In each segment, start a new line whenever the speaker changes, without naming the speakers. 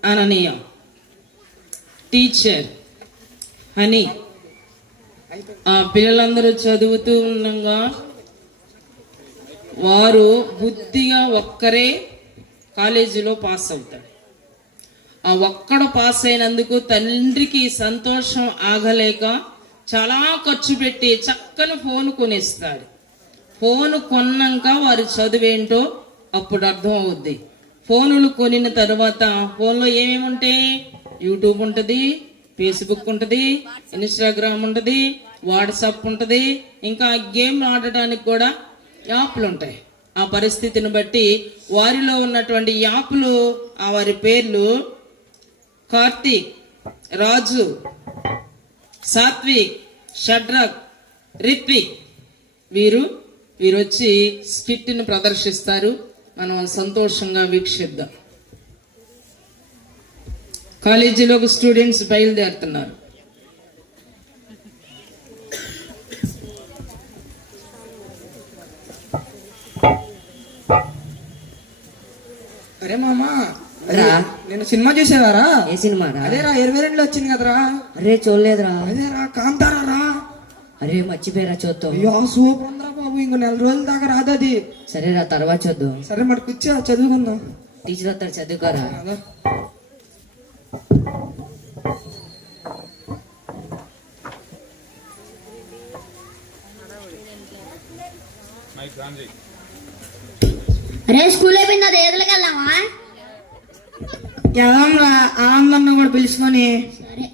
అననీయ, teacher అని ఆ పిల్లలందరూ చదువుతూ ఉండగా వారు బుద్ధిగా ఒక్కరే కాలేజీలో పాస్ అవుతారు. ఆ ఒక్కడు పాస్ అయినందుకు తండ్రికి సంతోషం ఆగలేక చాలా ఖర్చు పెట్టి చక్కని ఫోన్ కొనిస్తాడు. ఫోన్ కొన్నాక వారి చదువేంటో అప్పుడు అర్థం అవుద్ది. ఫోనులు కొనిన తర్వాత ఫోన్లో ఏమేమి ఉంటాయి? యూట్యూబ్ ఉంటుంది, ఫేస్బుక్ ఉంటుంది, ఇన్స్టాగ్రామ్ ఉంటుంది, వాట్సాప్ ఉంటుంది, ఇంకా గేమ్ ఆడటానికి కూడా యాప్లు ఉంటాయి. ఆ పరిస్థితిని బట్టి వారిలో ఉన్నటువంటి యాప్లు ఆ వారి పేర్లు కార్తీక్, రాజు, సాత్విక్, షడ్రక్, రిత్విక్. వీరు వచ్చి స్కిట్ని ప్రదర్శిస్తారు. మనం సంతోషంగా వీక్షిద్దాం. కాలేజీలోకి స్టూడెంట్స్ బయలుదేరుతున్నారు.
అరే మామా, నేను సినిమా చూసేవారా?
ఏ సినిమా?
అదేరా 22లో వచ్చింది కదరా.
అరే చూడలేదురా.
అదేరా కాంతారా రా.
అరే మర్చిపోయారా, చూద్దాం.
అయ్యో సూపర్ ఉందిరా బాబు, ఇంకో 4 రోజుల దాకా రాదది.
సరేరా, తర్వాత చూద్దాం.
సరే మరి కూర్చో, చదువుకుందాం.
టీచర్ వస్తాడు, చదువుకోరా.
అరే స్కూల్ అయిపోయింది, అది ఏదులకి వెళ్దామా?
వెళ్దాంరా, ఆనందన్న కూడా పిలుచుకొని.
సరే.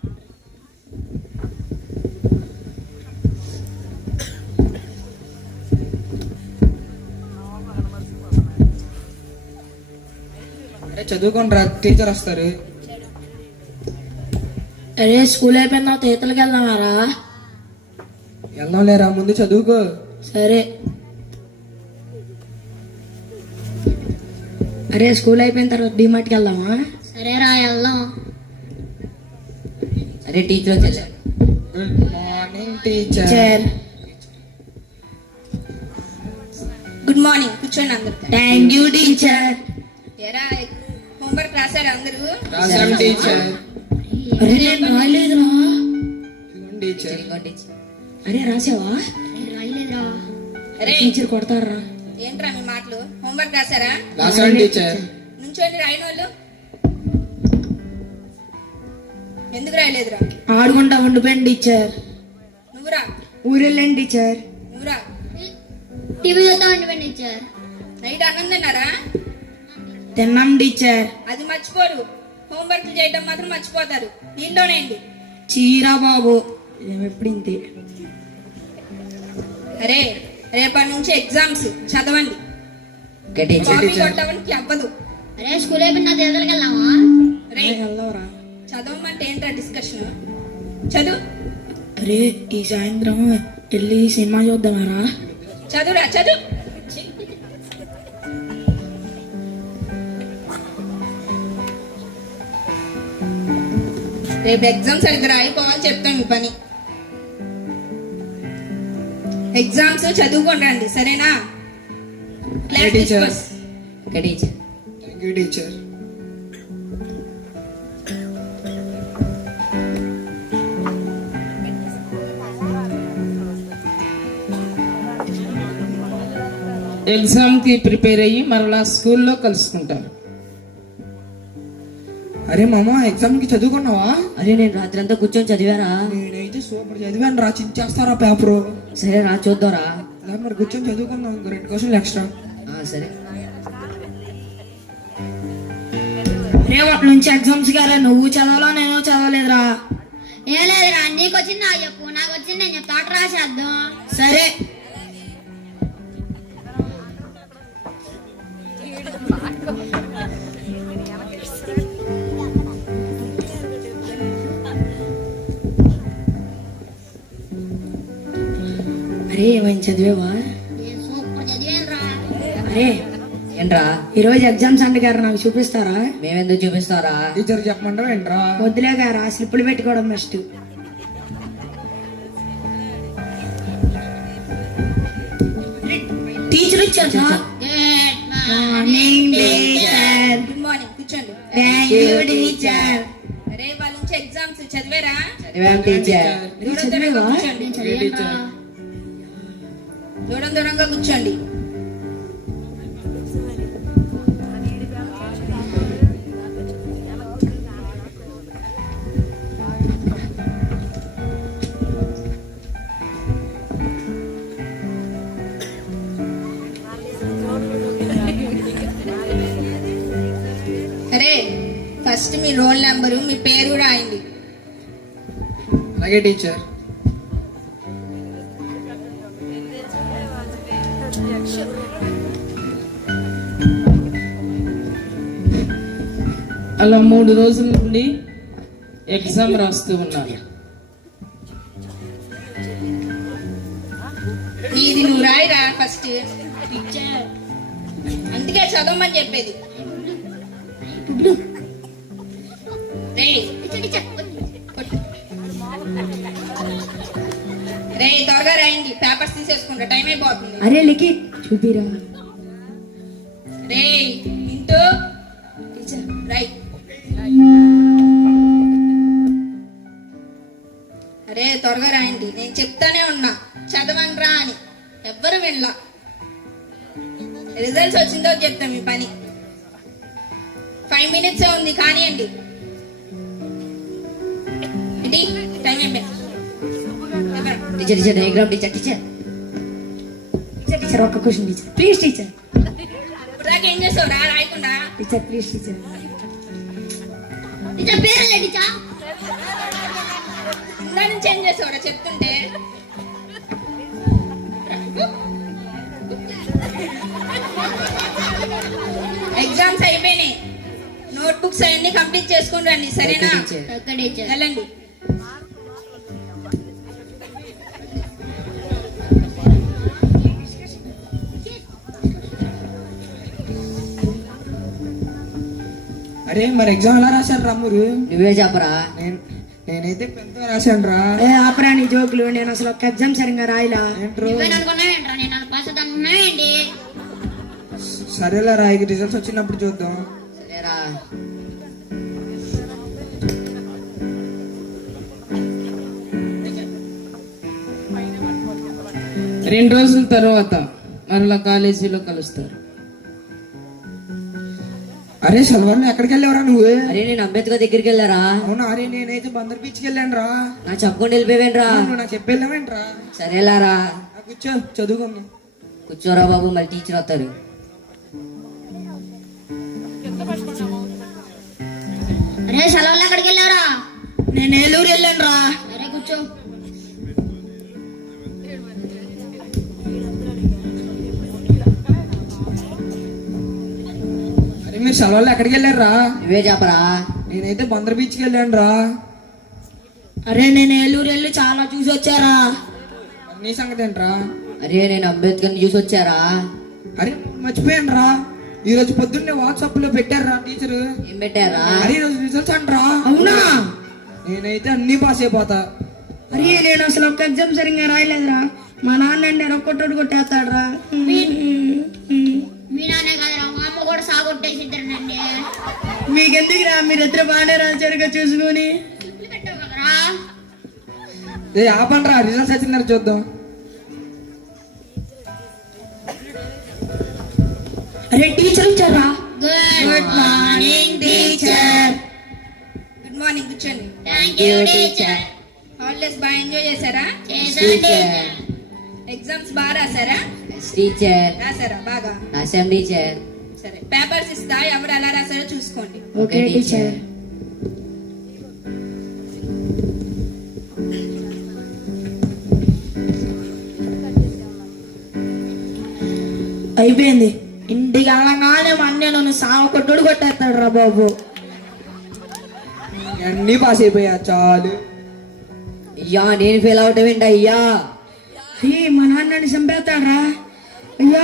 అరే చదువుకోండి రా, టీచర్ వస్తారు.
అరే స్కూల్ అయిపోయిన తర్వాత ఈతలకి వెళ్దామారా?
వెళ్దాం లేరా, ముందు చదువుకో.
సరే. అరే స్కూల్ అయిపోయిన తర్వాత డిమార్ట్కి వెళ్దామా? సరేరా వెళ్దాం.
అరే టీచర్ వచ్చా.
Good morning teacher.
Good morning. కూర్చోండి అందరు.
Thank you teacher.
ఎరా హోంవర్క్ రాశారు అందరూ?
రాసాం టీచర్.
అరే నేను రాయలేదురా.
టీచర్.
అరే రాసావా? రాయలేదురా.
అరే
టీచర్ కొడతారా?
ఏంట్రా మీ మాటలు? హోంవర్క్ రాశారా?
రాసాం టీచర్.
నుంచోండి రాయని వాళ్ళు. ఎందుకు రాయలేదురా?
ఆడుకుంటా ఉండిపోయింది టీచర్.
నువ్వురా.
ఊరెళ్ళండి టీచర్.
నువ్వురా.
టీవీ చూస్తా ఉండిపోయింది టీచర్.
నైట్ అన్నం తిన్నారా?
తిన్నాం టీచర్.
అది మర్చిపోరు, హోంవర్క్ చేయడం మాత్రం మర్చిపోతారు. నీళ్ళలోనేండి.
చీరా బాబు, ఎప్పుడు ఇంతే.
అరే రేపటి నుంచి ఎగ్జామ్స్, చదవండి. కాపీ కొట్టడానికి అవ్వదు.
అరే స్కూల్ అయిపోయిన దగ్గరికి వెళ్దామా?
రే
వెళ్దాంరా.
చదవమంటే ఏంట్రా డిస్కషన్? చదువు.
అరే ఈ సాయంత్రం వెళ్ళి సినిమా చూద్దామారా?
చదువురా, చదువు. రేపు ఎగ్జామ్స్ సరిగ్గా రాయిపోవాలని చెప్తాను. మీ పని ఎగ్జామ్స్ చదువుకొని రండి, సరేనా? Class discuss.
Teacher.
Thank you teacher.
ఎగ్జామ్కి ప్రిపేర్ అయ్యి మరలా స్కూల్లో కలుసుకుంటారు.
అరే మామ, ఎగ్జామ్ కి చదువుకున్నావా?
అరే నేను రాత్రి అంతా కూర్చొని చదివారా.
నేనైతే సూపర్ చదివాను రా. చించేస్తారా పేపరు?
సరే రా, చూద్దాంరా.
మరి కూర్చొని చదువుకున్నాం, ఇంకో 2 క్వశ్చన్లు ఎక్స్ట్రా.
సరే.
రేపటి నుంచి ఎగ్జామ్స్ గారా, నువ్వు చదవాలా నేను చదవలేదురా?
ఏం లేదురా, నీకు వచ్చింది నాకు చెప్పు, నాకు వచ్చింది నేను చెప్తా, అటు రాసేద్దాం.
సరే. అరే ఏమైనా చదివేవా?
సూపర్ చదివేనురా.
అరే
ఏంట్రా
ఈరోజు ఎగ్జామ్స్ అంటే గారు నాకు చూపిస్తారా?
మేమెందుకు చూపిస్తారా?
టీచర్ చెప్పమంటారా ఏంట్రా?
వద్దులే గారా, స్లిప్పులు పెట్టుకోవడం బెస్ట్. టీచర్ వచ్చారు.
Good morning teacher.
Good morning. కూర్చోండి.
Thank you teacher.
రే వాళ్ళ నుంచి ఎగ్జామ్స్ చదివారా?
చదివాం టీచర్.
దూరం దూరంగా కూర్చోండి.
నేను చదివానురా.
దూరం దూరంగా కూర్చోండి. అరే ఫస్ట్ మీ రోల్ నెంబరు మీ పేరు కూడా రాయండి.
అలాగే టీచర్.
అలా 3 రోజుల నుండి ఎగ్జామ్ రాస్తూ ఉన్నారు.
ఇది నువ్వు రాయిరా ఫస్ట్. అందుకే చదవమని చెప్పేది. రే రే త్వరగా రాయండి, పేపర్స్ తీసేసుకుంటా, టైం అయిపోతుంది.
అరే లిఖి చూపిరా.
రే ఇంటూ టీచర్ రైట్. అరే త్వరగా రాయండి, నేను చెప్తానే ఉన్నా చదవండ్రా అని, ఎవ్వరు వెళ్ళా. రిజల్ట్స్ వచ్చిందో చెప్తాం మీ పని. 5 minutes ఉంది కానివ్వండి. ఏంటి టైం అయిపోయింది.
Teacher teacher diagram teacher teacher
teacher teacher ఒక్క క్వశ్చన్ టీచర్ ప్లీజ్ టీచర్.
ఇప్పుడు దాకా ఏం చేస్తావు రా రాయకుండా?
Teacher please teacher.
టీచర్ పేర్లే టీచర్.
ఇందా నుంచి ఏం చేస్తావురా చెప్తుంటే? ఎగ్జామ్స్ అయిపోయినాయి, నోట్ బుక్స్ అవన్నీ కంప్లీట్ చేసుకుని రండి, సరేనా?
టీచర్.
Okay teacher.
వెళ్ళండి.
అరే మరి ఎగ్జామ్ ఎలా రాశాను రా మీరు?
నువ్వే చెప్పరా.
నేనైతే పెద్ద రాశాను రా.
ఏ ఆపరా నీ జోకులు. నేను అసలు ఒక్క ఎగ్జామ్ సరిగ్గా రాయలా.
ఏంట్రో?
నువ్వేననుకున్నావేంట్రా నేను అలా పాస్ అవుతానుకున్నావేంటి?
సరేలా రా, ఇక రిజల్ట్స్ వచ్చినప్పుడు చూద్దాం.
సరేరా.
రెండు రోజుల తర్వాత మరలా కాలేజీలో కలుస్తారు.
అరే సెలవులు ఎక్కడికి వెళ్ళావురా నువ్వు?
అరే నేను అంబేద్కర్ దగ్గరికి వెళ్ళారా.
అవునా? అరే నేనైతే బందర్ బీచ్కి వెళ్ళాను రా.
నాకు చెప్పకుండా వెళ్ళిపోయావేంట్రా.
నువ్వు నాకు చెప్పెళ్ళావేంట్రా?
సరేలారా.
కూర్చో చదువుకుందాం.
కూర్చోరా బాబు, మళ్ళీ టీచర్ వస్తారు.
అరే సెలవులు ఎక్కడికి వెళ్ళారా?
నేను ఏలూరు వెళ్ళాను రా.
అరే కూర్చో.
అరే మీరు సెలవులు ఎక్కడికి వెళ్ళారా?
నువ్వే చెప్పరా.
నేనైతే బందర్ బీచ్కి వెళ్ళాను రా.
అరే నేను ఏలూరు వెళ్ళి చాలా చూసి వచ్చారా.
నీ సంగతి ఏంట్రా?
అరే నేను అంబేద్కర్ని చూసి వచ్చారా.
అరే మర్చిపోయాను రా, ఈ రోజు పొద్దున్నే వాట్సాప్ లో పెట్టారా టీచర్.
ఏం పెట్టారా.
అరే ఈ రోజు రిజల్ట్స్ అంటరా.
అవునా?
నేనైతే అన్ని పాస్ అయిపోతా.
అరే నేను అసలు ఒక్క ఎగ్జామ్ సరిగ్గా రాయలేదురా. మా నాన్న నేను ఒక్కొక్కటి కొట్టేస్తాడరా.
మీ నాన్నే కదరా, మా అమ్మ కూడా సాగొట్టేసిద్దరండి.
మీకెందుకురా, మీరిద్దరు బాగానే రాశారుగా చూసుకొని.
క్లిప్లు పెట్టావు కదరా.
ఏ ఆపండి రా, రిజల్ట్స్ వచ్చిందని చూద్దాం.
అరే టీచర్ వచ్చారా.
Good morning teacher.
Good morning, కూర్చోండి.
Thank you teacher.
హాలిడేస్ బాగా ఎంజాయ్ చేశారా?
చేశాను టీచర్.
ఎగ్జామ్స్ బాగా రాశారా?
టీచర్.
రాశారా బాగా?
రాశాం టీచర్.
సరే పేపర్స్ ఇస్తా, ఎవరు ఎలా రాశారో చూసుకోండి.
Okay teacher. అయిపోయింది. ఇంటికి వెళ్ళగానే మా అన్నయ్య నన్ను సావ కొట్టుడు కొట్టేస్తాడు రా బాబు.
అన్ని పాస్ అయిపోయా చాలు.
అయ్యా నేను ఫెయిల్ అవటం ఏంటి అయ్యా.
మా నాన్నని చంపేస్తాడ్రా అయ్యా.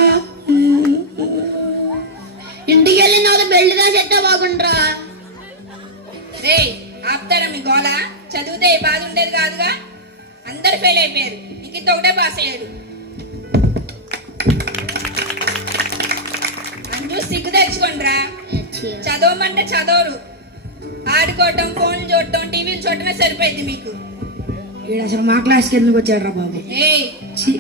ఇంటికి వెళ్ళిన తర్వాత బెల్ట్ దాచేస్తే బాగుండ్రా.
రే ఆపుతారా మీ గోళ? చదివితే ఏ బాధ ఉండేది కాదుగా. అందరు ఫెయిల్ అయిపోయారు, ఇంక ఇంత ఒకటే పాస్ అయ్యాడు. నన్ను చూసి సిగ్గు తెచ్చుకోండి రా. చదవమంటే చదవరు, ఆడుకోవటం, ఫోన్లు చూడటం, టీవీలు చూడటమే సరిపోయింది మీకు.
వీడు అసలు మా క్లాస్కి ఎందుకు వచ్చాడు రా బాబు?
ఏయ్,
ఛీ.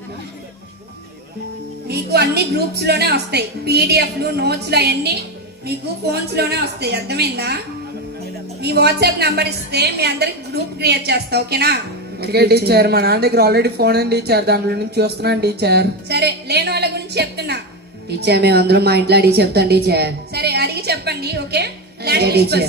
మీకు అన్ని గ్రూప్స్ లోనే వస్తాయి, పీడిఎఫ్లు, నోట్స్లు అవన్నీ మీకు ఫోన్స్ లోనే వస్తాయి, అర్థమైందా? మీ వాట్సాప్ నంబర్ ఇస్తే మీ అందరికి గ్రూప్ క్రియేట్ చేస్తా, ఓకేనా?
ఓకే టీచర్, మా నాన్న దగ్గర ఆల్రెడీ ఫోన్ ఉంది టీచర్, దాంట్లో నుంచి చూస్తున్నాను టీచర్.
సరే, లేని వాళ్ళ గురించి చెప్తున్నా.
టీచర్ మేము అందరం మా ఇంట్లో అడిగి చెప్తాం టీచర్.
సరే, అడిగి చెప్పండి, ఓకే?
Okay teacher.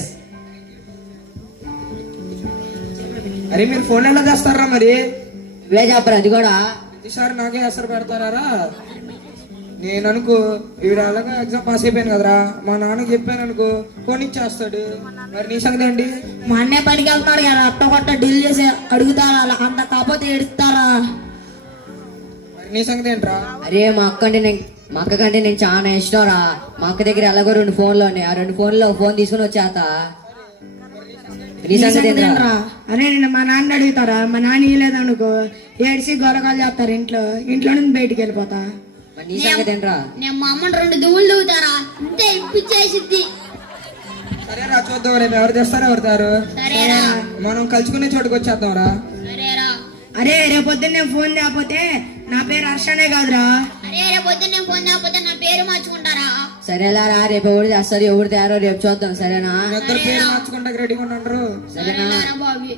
అరే మీరు ఫోన్ ఎలా చేస్తారా మరి?
ఇవే చెప్పరు అది కూడా.
ప్రతిసారి నాకే అసలు పెడతారా? నేను అనుకో వీడు అలాగా ఎగ్జామ్ పాస్ అయిపోయాను కదరా, మా నాన్నకి చెప్పాను అనుకో ఫోన్ ఇచ్చేస్తాడు. మరి నీ సంగతి ఏంటి?
మా అన్నయ్య పనికి వెళ్తున్నాడు కదా, అట్ట కొట్ట డీల్ చేసి అడుగుతారా, అలా అంత కాకపోతే ఏడుస్తారా?
మరి నీ సంగతి ఏంట్రా?
అరే మా అక్క కంటే నేను చాలా ఇష్టం రా. మా అక్క దగ్గర ఎలాగో 2 ఫోన్లు ఉన్నాయి, ఆ 2 ఫోన్లో ఫోన్ తీసుకుని వచ్చేత. నీ సంగతి ఏంట్రా?
ఏంట్రా? అరే నిన్న మా నాన్న అడుగుతారా, మా నాన్న ఇవ్వలేదనుకో ఏడిసి గొడవలు చేస్తారు, ఇంట్లో నుంచి బయటికి వెళ్ళిపోతా.
మరి నీ సంగతి ఏంట్రా?
నేను మా అమ్మని 2 దువ్వులు దువ్వుతారా, అంతే ఇప్పించేసిద్ది.
సరేరా చూద్దాం, రేపు ఎవరు తెస్తారో ఎవరుతారు.
సరేరా
మనం కలుసుకునే చోటుకు వచ్చేద్దాం రా.
సరేరా.
అరే రేపొద్దున్నే ఫోన్ లేకపోతే నా పేరు హర్షనే కాదురా.
అరే రేపు పొద్దున్నే ఫోన్ లేకపోతే నా పేరు మార్చుకుంటారా?
సరేలా రా, రేపు ఎవరు చేస్తారు ఎవరు తయారో రేపు చూద్దాం, సరేనా?
ఇద్దరు పేరు మార్చుకుంటా రెడీగా ఉండండి.
సరేనా?
సరేరా బాబీ.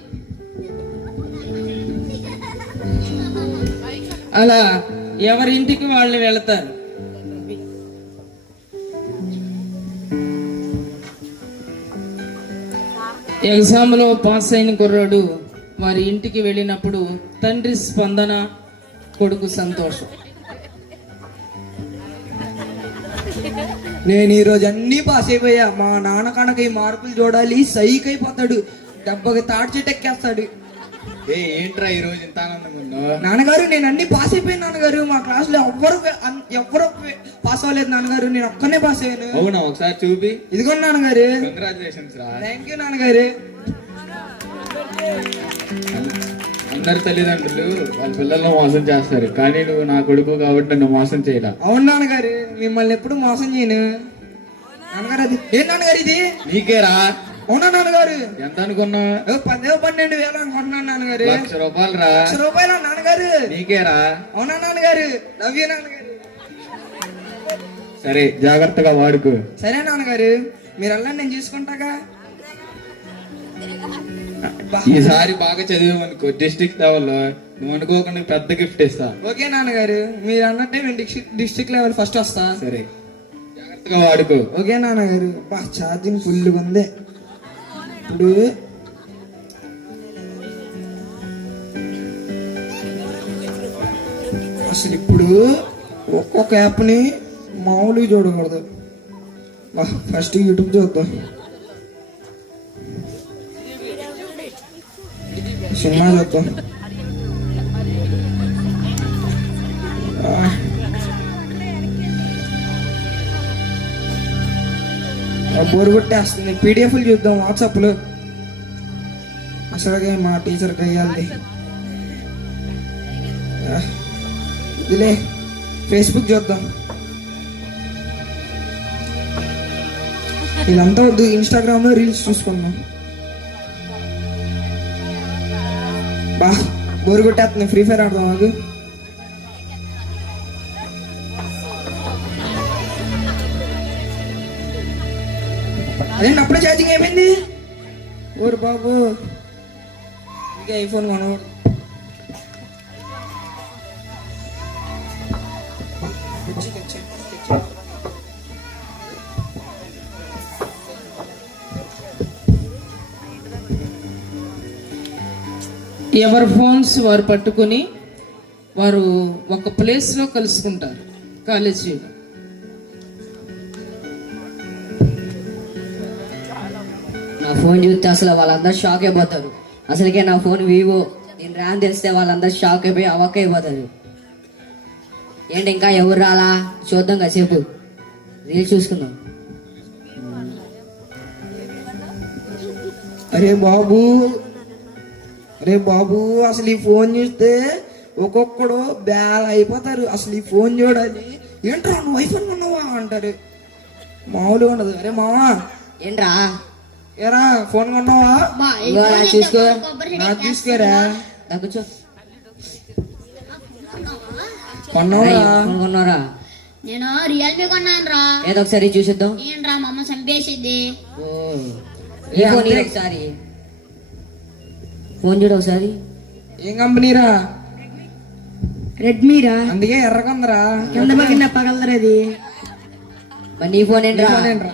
అలా ఎవరింటికి వాళ్ళు వెళతారు. ఎగ్జామ్ లో పాస్ అయిన కుర్రాడు వారి ఇంటికి వెళ్ళినప్పుడు తండ్రి స్పందన, కొడుకు సంతోషం.
నేను ఈ రోజు అన్ని పాస్ అయిపోయా. మా నాన్న కనుక ఈ మార్కులు చూడాలి, సైక్ అయిపోతాడు, దెబ్బకి తాడి చెట్టు ఎక్కేస్తాడు.
ఏంట్రా ఈ రోజు ఇంత ఆనందంగా ఉన్నావు?
నాన్నగారు నేను అన్ని పాస్ అయిపోయాను నాన్నగారు. మా క్లాస్ లో ఎవ్వరు పాస్ అవ్వలేదు నాన్నగారు, నేను ఒక్కనే పాస్ అయ్యాను.
అవునా? ఒకసారి చూపి.
ఇదిగో నాన్నగారు.
కంగ్రాచులేషన్స్ రా.
థ్యాంక్ యూ నాన్నగారు.
అందరు తల్లిదండ్రులు వాళ్ళ పిల్లలను మోసం చేస్తారు, కానీ నువ్వు నా కొడుకు కాబట్టి నన్ను మోసం చేయలా.
అవును నాన్నగారు, మిమ్మల్ని ఎప్పుడు మోసం చేయను నాన్నగారు. అది ఏం నాన్నగారు ఇది?
నీకేరా?
అవునా నాన్నగారు?
ఎంత అనుకున్నావు?
12,000 అనుకుంటున్నాను నాన్నగారు.
₹1,00,000 రా.
₹1,00,000 నాన్నగారు?
నీకేరా?
అవునా నాన్నగారు? నవ్వే నాన్నగారు.
సరే, జాగ్రత్తగా వాడుకో.
సరే నాన్నగారు, మీరు వెళ్ళండి, నేను చూసుకుంటాగా.
ఈసారి బాగా చదివామనుకో డిస్ట్రిక్ట్ లెవెల్లో నువ్వు అనుకోకుండా పెద్ద గిఫ్ట్ ఇస్తా.
ఓకే నాన్నగారు, మీరు అన్నట్టే నేను డిస్ట్రిక్ట్ లెవెల్ ఫస్ట్ వస్తా.
సరే, జాగ్రత్తగా వాడుకో.
ఓకే నాన్నగారు. బా ఛార్జింగ్ ఫుల్గా ఉంది. ఇప్పుడు అసలు ఒక్కొక్క యాప్ని మామూలుగా చూడకూడదు. ఫస్ట్ యూట్యూబ్ చూద్దాం, సినిమా చూద్దాం. బోరు కొట్టేస్తుంది. పీడిఎఫ్లు చూద్దాం వాట్సాప్లో. అసలుగా మా టీచర్కి అయ్యాలి. ఇదిలే ఫేస్బుక్ చూద్దాం. ఇదంతా వద్దు, ఇన్స్టాగ్రామ్లో రీల్స్ చూసుకుందాం. బా బోరు కొట్టేస్తుంది, ఫ్రీ ఫైర్ ఆడదాం. మాకు అదేంటి అప్పుడే ఛార్జింగ్ అయిపోయింది? ఓరు బాబు, ఇంకా ఐఫోన్ కొనకూడదు.
ఎవరి ఫోన్స్ వారు పట్టుకుని వారు ఒక ప్లేస్లో కలుసుకుంటారు కాలేజీలో.
నా ఫోన్ చూస్తే అసలు వాళ్ళందరూ షాక్ అయిపోతారు. అసలుకే నా ఫోన్ వివో, నేను ర్యామ్ తెలిస్తే వాళ్ళందరూ షాక్ అయిపోయి అవక్క అయిపోతారు. ఏంటి ఇంకా ఎవరు రాలా? చూద్దాం కాసేపు రీల్స్ చూసుకుందాం.
అరే బాబు అసలు ఈ ఫోన్ చూస్తే ఒక్కొక్కడు బేల అయిపోతారు. అసలు ఈ ఫోన్ చూడాలి. ఏంట్రా నువ్వు ఐఫోన్ కొన్నావా అంటారు. మామూలుగా ఉండదు. అరే మావా,
ఏంట్రా
ఏరా ఫోన్ కొన్నావా?
ఇగో అలా చూసుకో.
నాకు తీసుకోరా.
దా కూర్చో.
కొన్నావా?
ఫోన్ కొన్నారా?
నేను రియల్మీ కొన్నాను రా.
ఏదో ఒకసారి చూసిద్దాం.
ఏంట్రా మా అమ్మ చంపేసిద్ది.
ఓ, ఈ ఫోన్ ఇది ఒకసారి ఫోన్ చూడు ఒకసారి.
ఏం కంపెనీరా?
రెడ్మీరా,
అందుకే ఎర్రకుందరా.
కింద పగిన పగలరా అది.
మరి నీ ఫోన్ ఏంట్రా?
ఏంట్రా?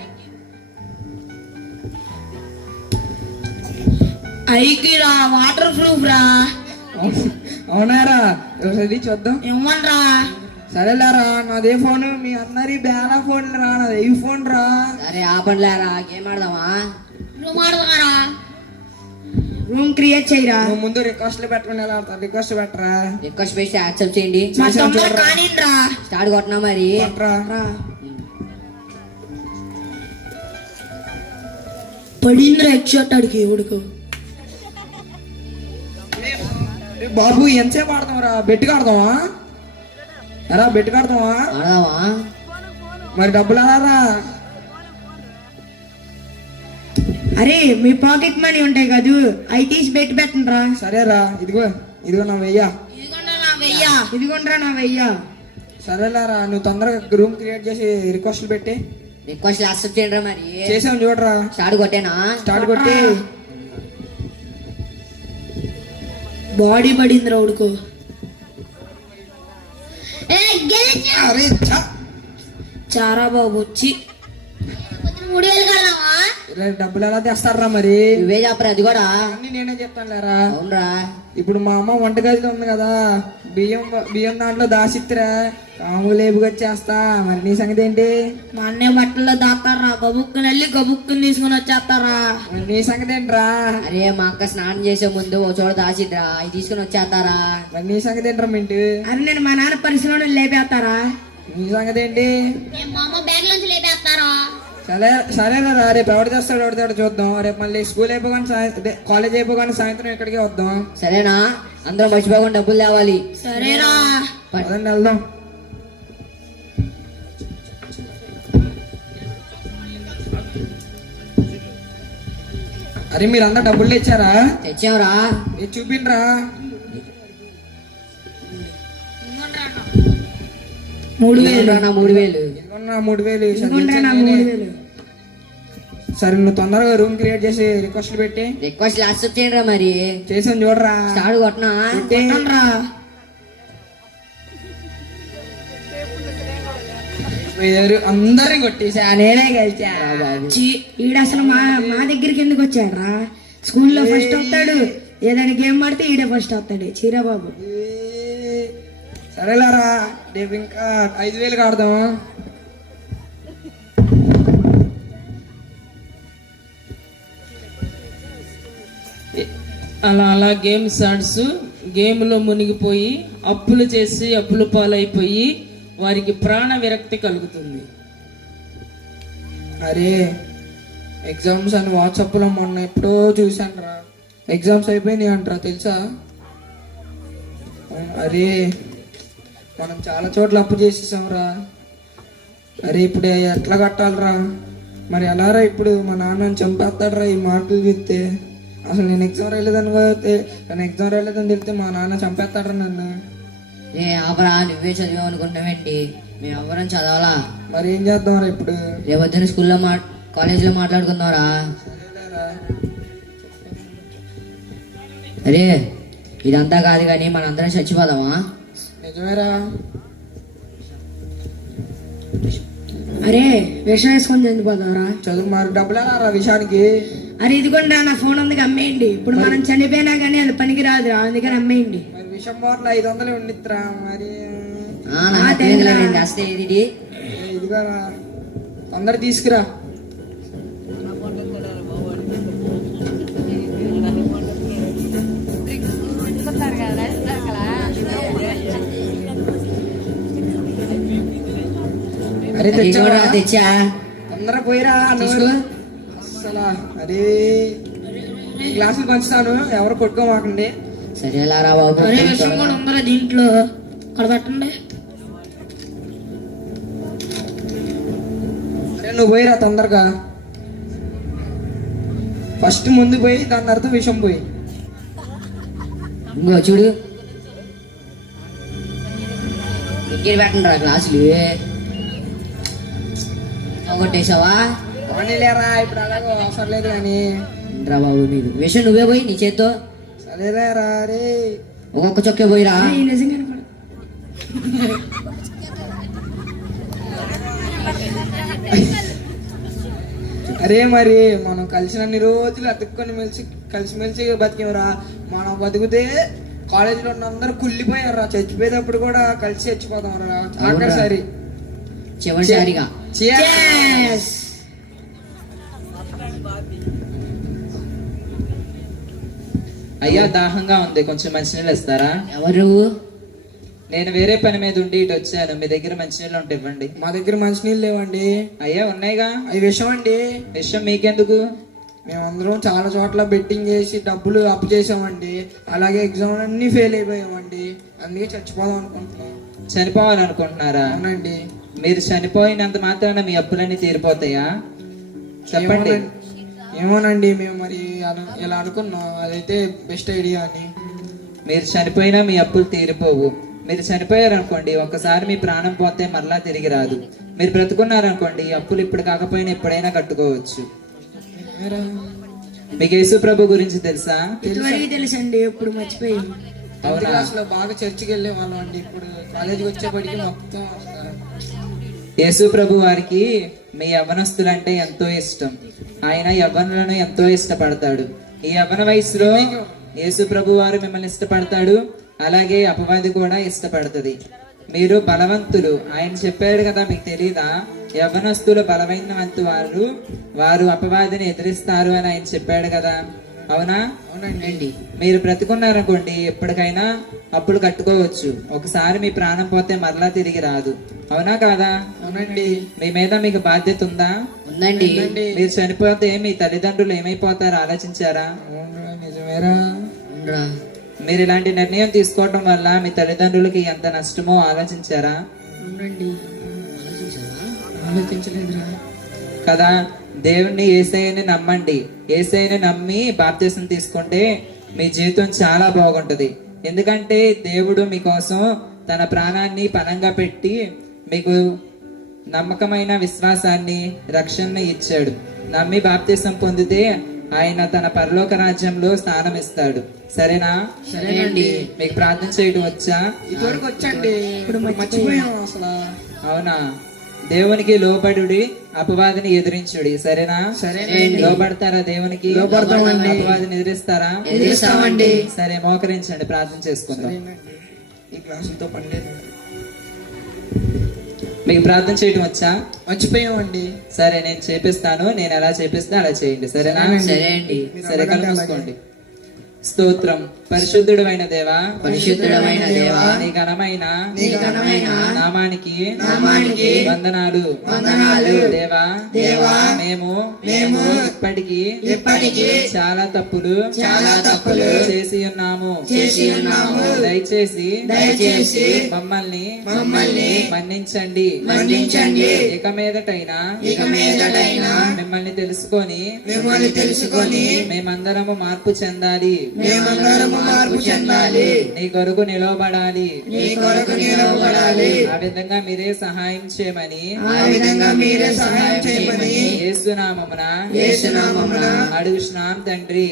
ఐకిరా వాటర్ ప్రూఫ్ రా.
అవునారా? ఒకసారి చూద్దాం.
ఇవ్వనరా.
సరేలేరా, నాదే ఫోన్. మీ అందరి బేలా ఫోన్ రా, నాది ఈ ఫోన్ రా.
సరే ఆపండిలేరా, గేమ్ ఆడదామా?
రూమ్ ఆడుతున్నారా?
రూమ్ క్రియేట్ చేయరా.
నువ్వు ముందు రిక్వెస్ట్లు పెట్టుకుని ఎలా ఆడతావు? రిక్వెస్ట్ పెట్టరా.
రిక్వెస్ట్ చేసి యాక్సెప్ట్ చేయండి.
మా తమ్ముడు కానిరా.
స్టార్ట్ కొట్టినా మరి.
పెట్టరా.
పడిందిరా హెడ్ షాట్ అడిగి ఉడుకు.
ఏ బాబు, ఎంతసేపు ఆడతావురా? బెట్టు ఆడతావా? ఎరా బెట్టు ఆడతావా?
ఆడదామా?
మరి డబ్బులు ఎలా?
అరే మీ పాకెట్ మనీ ఉంటాయి కదూ, అవి తీసి పెట్టండి రా.
సరేరా, ఇదిగో ఇదిగో నా వెయ్యా.
ఇదిగోండ్రా నా వెయ్యా.
సరేలేరా, నువ్వు తొందరగా రూమ్ క్రియేట్ చేసి రిక్వెస్ట్లు పెట్టి.
రిక్వెస్ట్ యాక్సెప్ట్ చేయండి మరి.
చేసాం చూడరా.
స్టార్ట్ కొట్టేనా?
స్టార్ట్ కొట్టి.
బాడీ పడిందిరా ఉడుకో.
ఏ గెలిచా.
అరే ఛ!
చారా బాబు వచ్చి
3000 కడదామా?
రే, డబ్బులు ఎలా తెస్తారా మరి?
నువ్వే చెప్పరా అది కూడా.
అన్ని నేనే చెప్తాను లేరా.
అవునరా.
ఇప్పుడు మా అమ్మ వంటగదిలో ఉంది కదా, బియ్యం దాంట్లో దాసిత్తిరా, కాములు లేపుకొచ్చేస్తా. మరి నీ సంగతి ఏంటి?
మా అన్నయ్య బట్టల్లో దాస్తారా, గబుక్కుని వెళ్ళి గబుక్కుని తీసుకుని వచ్చేస్తారా.
మరి నీ సంగతి ఏంట్రా?
అరే మా అక్క స్నానం చేసే ముందు ఓ చోట దాచిద్రా, అవి తీసుకుని వచ్చేస్తారా.
మరి నీ సంగతి ఏంట్రా మింటి?
అని నేను మా నాన్న పరిశ్రమలో లేపేస్తారా.
నీ సంగతి ఏంటి?
నేను మా అమ్మ బ్యాగ్ నుంచి లేపేస్తారా?
సరేనా, రేపు ఎవరు చేస్తాడు ఎవరితాడు చూద్దాం. రేపు మళ్ళీ స్కూల్ అయిపోగానే కాలేజ్ అయిపోగానే సాయంత్రం ఇక్కడికే వద్దాం.
సరేనా? అందరం మర్చిపోకుండా డబ్బులు తేవాలి.
సరేరా.
పదండి వెళ్దాం. అరే మీరు అందరు డబ్బులు తెచ్చారా?
తెచ్చావురా.
నేను చూపిండ్రా.
3000 నా 3000.
ఇదిగోన్నా 3000.
ఇదిగోండ్రా నా 3000.
సరే, నువ్వు తొందరగా రూమ్ క్రియేట్ చేసి రిక్వెస్ట్లు పెట్టి.
రిక్వెస్ట్ యాక్సెప్ట్ చేయండి మరి.
చేసాను చూడరా.
స్టార్ట్ కొట్టినా?
కొట్టండ్రా.
అందరిని కొట్టేసా, నేనే గెలిచా.
ఈడ అసలు మా మా దగ్గరికి ఎందుకు వచ్చాడ్రా? స్కూల్లో ఫస్ట్ వస్తాడు, ఏదైనా గేమ్ ఆడితే ఈడే ఫస్ట్ వస్తాడు. చీరా బాబు.
సరేలేరా, రేపు ఇంకా 5000 ఆడదామా?
అలా గేమ్స్ ఆడుతూ గేమ్లో మునిగిపోయి అప్పులు చేసి అప్పుల పాలైపోయి వారికి ప్రాణ విరక్తి కలుగుతుంది.
అరే ఎగ్జామ్స్ అని వాట్సాప్లో మొన్న ఎప్పుడో చూశాను రా. ఎగ్జామ్స్ అయిపోయినాయి అంటారా తెలుసా? అరే మనం చాలా చోట్ల అప్పు చేసేసాం రా. అరే ఇప్పుడు ఎట్లా కట్టాలరా? మరి ఎలారా ఇప్పుడు? మా నాన్నని చంపేస్తాడరా ఈ మాటలు చెప్తే. అసలు నేను ఎగ్జామ్ రాయలేదని చెప్తే మా నాన్న చంపేస్తాడరా నన్ను.
ఏ ఆపరా, నువ్వే చదివావు అనుకుంటావేంటి? మేము ఎవరం చదవాలా?
మరి ఏం చేద్దాంరా ఇప్పుడు?
రేపొద్దున స్కూల్లో కాలేజీలో మాట్లాడుకుందాంరా.
సరేలేరా.
అరే ఇదంతా కాదు కానీ మనందరం చచ్చిపోదామా?
నిజమేరా.
అరే విషం వేసుకొని చనిపోదావరా.
చదువు మరి డబ్బులు ఎలా రా విషయానికి?
అరే ఇదిగోండి నా ఫోన్ ఉంది, అమ్మేయండి. ఇప్పుడు మనం చనిపోయినా కానీ అది పనికి రాదురా, అందుకని అమ్మేయండి.
మరి విషయం బాటిల్ 500 ఉండిద్దిరా. మరి ఇదిగోరా, తొందర తీసుకురా. అరే
తెచ్చా.
తొందర పోయిరా నువ్వు. అసలు అరే గ్లాసులు పంచుతాను, ఎవరు కొట్టుకోమాకండి.
సరేలారా బాబు.
అరే విషయం కూడా ఉందరా దీంట్లో, అక్కడ పెట్టండి.
నువ్వు పోయిరా తొందరగా. ఫస్ట్ ముందు పోయి దాని తర్వాత విషయం పోయి.
ఇంకో చూడు దగ్గర పెట్టండి రా గ్లాసులు కొట్టేసావా?
పోనీలేరా, ఇప్పుడు అలాగో అవసరం లేదు కానీ.
రా బాబు మీరు విషయం నువ్వే పోయి నీ చేత్తో
సరేరా రే.
ఒక్కొక్క చొక్కే పోయిరా.
ఈ నిజంగానే పడు.
అరే మరి మనం కలిసినన్ని రోజులు అతుక్కొని కలిసిమెలిసి బతికేవరా. మనం బతికితే కాలేజీలో ఉన్న అందరూ కుళ్ళిపోయారు రా. చచ్చిపోయేటప్పుడు కూడా కలిసి చచ్చిపోతాం రా. ఆఖరిసారి
చివరిసారిగా
Cheers.
అయ్యా దాహంగా ఉంది, కొంచెం మంచినీళ్ళు ఇస్తారా?
ఎవరు నువ్వు?
నేను వేరే పని మీద ఉండి ఇటు వచ్చాను, మీ దగ్గర మంచినీళ్ళు ఉంటే ఇవ్వండి.
మా దగ్గర మంచినీళ్ళు లేవండి.
అయ్యా ఉన్నాయిగా.
అవి విషయం అండి.
విషయం మీకెందుకు?
మేమందరం చాలా చోట్ల బెట్టింగ్ చేసి డబ్బులు అప్పు చేసామండి. అలాగే ఎగ్జామ్ అన్ని ఫెయిల్ అయిపోయామండి. అందుకే చచ్చిపోదాం అనుకుంటున్నాం.
చనిపోవాలనుకుంటున్నారా?
అవునండి.
మీరు చనిపోయినంత మాత్రాన మీ అప్పులన్నీ తీరిపోతాయా? చెప్పండి.
ఏమోనండి, మేము మరి ఇలా అనుకున్నాం. అదైతే బెస్ట్ ఐడియా అని.
మీరు చనిపోయినా మీ అప్పులు తీరిపోవు. మీరు చనిపోయారనుకోండి, ఒక్కసారి మీ ప్రాణం పోతే మరలా తిరిగి రాదు. మీరు బ్రతుకున్నారనుకోండి, అప్పులు ఇప్పుడు కాకపోయినా ఎప్పుడైనా కట్టుకోవచ్చు. మీకు యేసు ప్రభు గురించి తెలుసా?
ఇదివరకు తెలుసండి, ఎప్పుడు మర్చిపోయాను.
అవునా?
అసలు బాగా చర్చికి వెళ్ళే వాళ్ళం అండి. ఇప్పుడు కాలేజీకి వచ్చేప్పటికి మొత్తం
యేసు ప్రభు వారికి మీ యవ్వనస్తులంటే ఎంతో ఇష్టం. ఆయన యవ్వనులను ఎంతో ఇష్టపడతాడు. ఈ యవ్వన వయసులో యేసు ప్రభు వారు మిమ్మల్ని ఇష్టపడతాడు. అలాగే అపవాది కూడా ఇష్టపడుతుంది. మీరు బలవంతులు, ఆయన చెప్పాడు కదా, మీకు తెలీదా? యవ్వనస్తులు బలమైనవంతు వారు అపవాదిని ఎదిరిస్తారు అని ఆయన చెప్పాడు కదా. అవునా?
అవునండి.
మీరు బ్రతుకున్నారనుకోండి, ఎప్పటికైనా అప్పులు కట్టుకోవచ్చు. ఒకసారి మీ ప్రాణం పోతే మరలా తిరిగి రాదు. అవునా కాదా?
అవునండి.
మీ మీద మీకు బాధ్యత ఉందా?
ఉందండి.
మీరు చనిపోతే మీ తల్లిదండ్రులు ఏమైపోతారో ఆలోచించారా?
అవునురా, నిజమేరా.
ఉండ్రా.
మీరు ఇలాంటి నిర్ణయం తీసుకోవటం వల్ల మీ తల్లిదండ్రులకి ఎంత నష్టమో ఆలోచించారా?
అవునండి. ఆలోచించలేదురా.
కదా. దేవుణ్ణి, యేసయ్యని నమ్మండి. యేసయ్యని నమ్మి బాప్తిసం తీసుకుంటే మీ జీవితం చాలా బాగుంటది. ఎందుకంటే దేవుడు మీకోసం తన ప్రాణాన్ని పణంగా పెట్టి మీకు నమ్మకమైన విశ్వాసాన్ని, రక్షణని ఇచ్చాడు. నమ్మి బాప్తిసం పొందితే ఆయన తన పరలోక రాజ్యంలో స్థానం ఇస్తాడు. సరేనా?
సరేనండి.
మీకు ప్రార్థన చేయడం వచ్చా?
ఇదివరకు వచ్చండి, ఇప్పుడు మర్చిపోయాం అసలు.
అవునా? దేవునికి లోబడుడి, అపవాదిని ఎదిరించుడి. సరేనా?
సరేనండి.
లోబడతారా దేవునికి?
లోబడతామండి.
అపవాదిని ఎదిరిస్తారా?
ఎదిరిస్తామండి.
సరే, మోకరించండి, ప్రార్థన చేసుకుందాం.
సరేనండి. ఈ గ్లాసులతో పండేది
మీకు ప్రార్థన చేయడం వచ్చా?
మర్చిపోయామండి.
సరే, నేను చేపిస్తాను. నేను ఎలా చేపిస్తే అలా చేయండి. సరేనా?
సరే అండి.
సరే, కళ్ళు మూసుకోండి. స్తోత్రం. పరిశుద్ధుడైన దేవా,
పరిశుద్ధుడమైన దేవా,
నీ ఘనమైన నామానికి వందనాలు. దేవా, మేము ఇప్పటికీ చాలా తప్పులు చేసి ఉన్నాము. దయచేసి మమ్మల్ని మన్నించండి. ఇక మీదటైనా మిమ్మల్ని తెలుసుకొని మేమందరము మార్పు చెందాలి. నీ కొరకు నిలవబడాలి. ఆ విధంగా మీరే సహాయం చేయమని యేసునామమున అడుగుచున్నాం తండ్రి.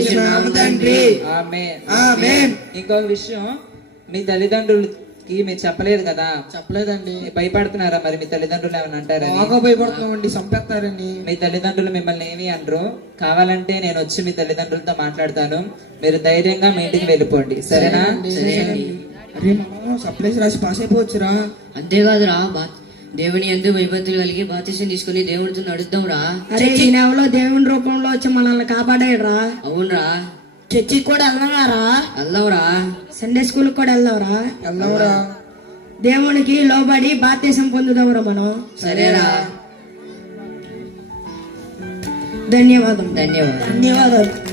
ఆమేన్. ఇంకొక విషయం, మీ తల్లిదండ్రులకి మీరు చెప్పలేదు కదా?
చెప్పలేదండి.
భయపడుతున్నారా మరి? మీ తల్లిదండ్రులు ఏమైనా అంటారా?
బాగా భయపడుతున్నామండి, చంపేస్తారని.
మీ తల్లిదండ్రులు మిమ్మల్ని ఏమి అనరు. కావాలంటే నేను వచ్చి మీ తల్లిదండ్రులతో మాట్లాడతాను. మీరు ధైర్యంగా మీ ఇంటికి వెళ్ళిపోండి. సరేనా?
అరే మనం సప్లైస్ రాసి పాస్ అయిపోవచ్చురా.
అంతేకాదురా, దేవుని ఎందు భయభక్తులు కలిగి బాప్తిసం తీసుకుని దేవుడితో నడుద్దాం రా.
అరే ఈ నెలలో దేవుని రూపంలో వచ్చి మనల్ని కాపాడాడు రా.
అవునరా.
చర్చికి కూడా వెళ్దాంరా.
వెళ్దాంరా.
సండే స్కూల్ కూడా వెళ్దాంరా.
వెళ్దాంరా.
దేవునికి లోబడి బాప్తిసం పొందుదాంరా మనం.
సరేరా.
ధన్యవాదాలు.
ధన్యవాదాలు.
ధన్యవాదాలు.